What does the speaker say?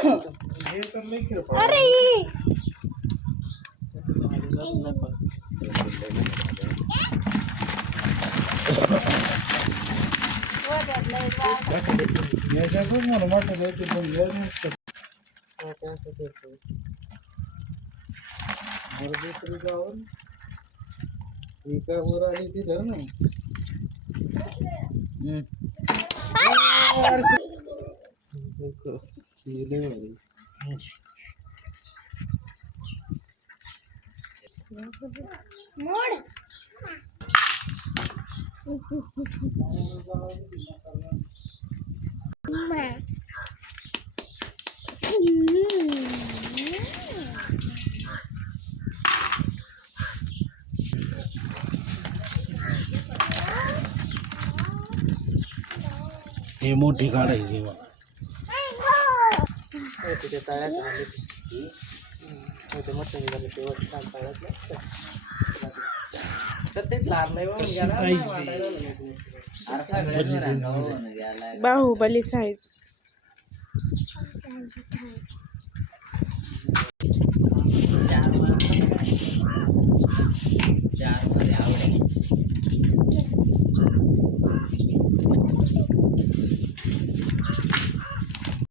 अरे मला वाटत होते पण दुसरी जाऊन एका वर आली ती धर ना मोड हे मोठी काढायची बा तिथे तळ्यात आले होते मोठे निघाले ते वर छान तळ्यात तर तेच लार नाही बाहुबली साईज चार